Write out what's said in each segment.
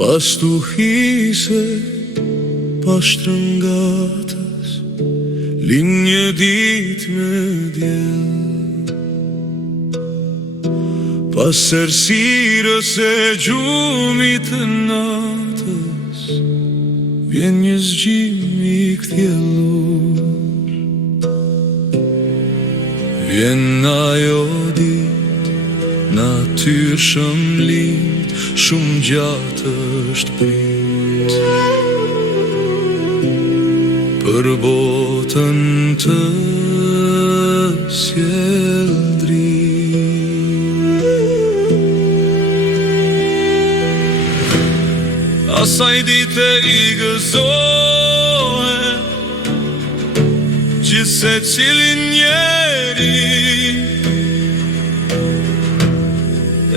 Pas tu hise, pas shtrëngatës, lind një dit me djel. Pas ersirës e gjumit të natës, vjen një zgjim i kthjellur. Vjen ajo dit, natyrshëm lind, shumë gjatë është prit. Për botën të sjell dritë. Asaj dite i gëzohe gjithë secilin njeri,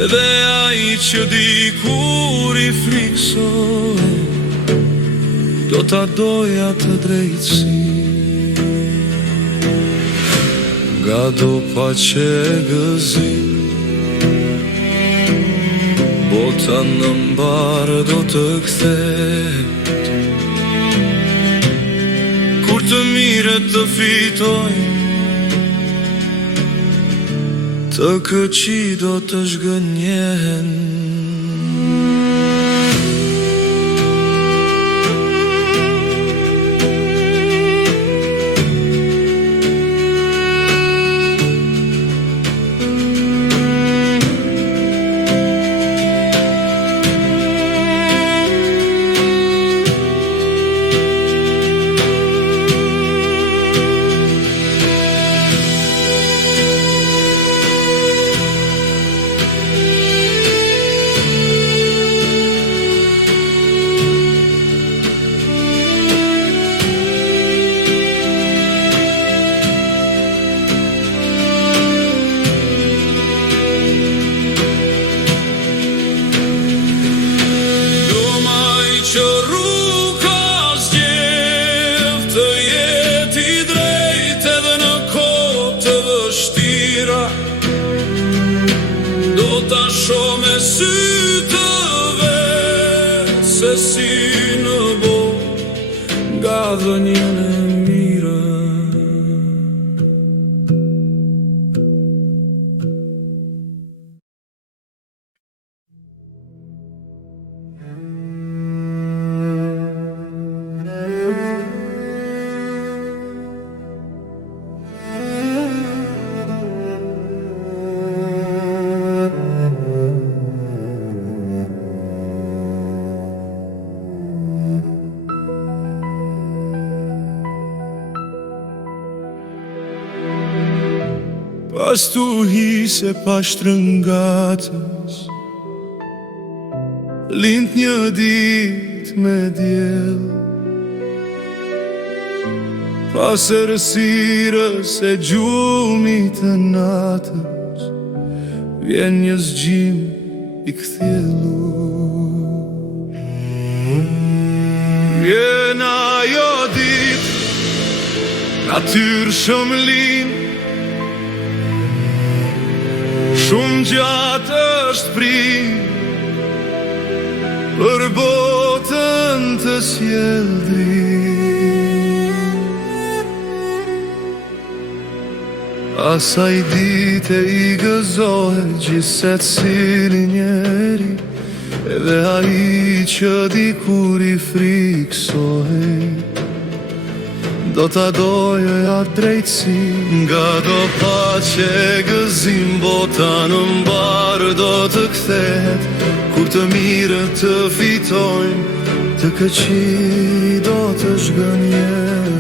edhe ai që dikur i friksohe do ta doja të drejtësi. Nga do pa që gëzim, bota në mbarë do të kthet. Kur të mirët të fitojnë, të këqi do të zhgënjehen. Që rruka zgjedh të jetë i drejtë edhe në kohë të vështira, do ta shoh me sy të vet se si në botë nga dhënien e mirë. Pas tu hise pa shtrëngatës, lind një dit me djel. Pas errësirës e gjumit të natës, vjen një zgjim i kthjellur. Vjen ajo dit, natyrshëm lind, shumë gjatë është prit, për botën të sjell dritë. Asaj dite i gëzohet gjithë secili njeri, edhe ai që dikur i friksohet do ta doje atë drejtësi. Nga do pa që gëzim, bota në mbarë do të kthet. Kur të mirët të fitojnë, të këqi do të zhgënjehen.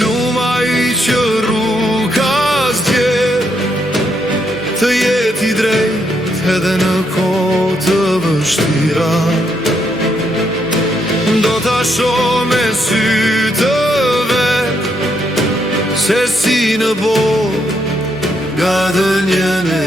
Lumaj që rruka zgjedh të jetë i drejtë edhe në kohë të vështira, do ta shoh me sy të vet se si në botë nga dhënien e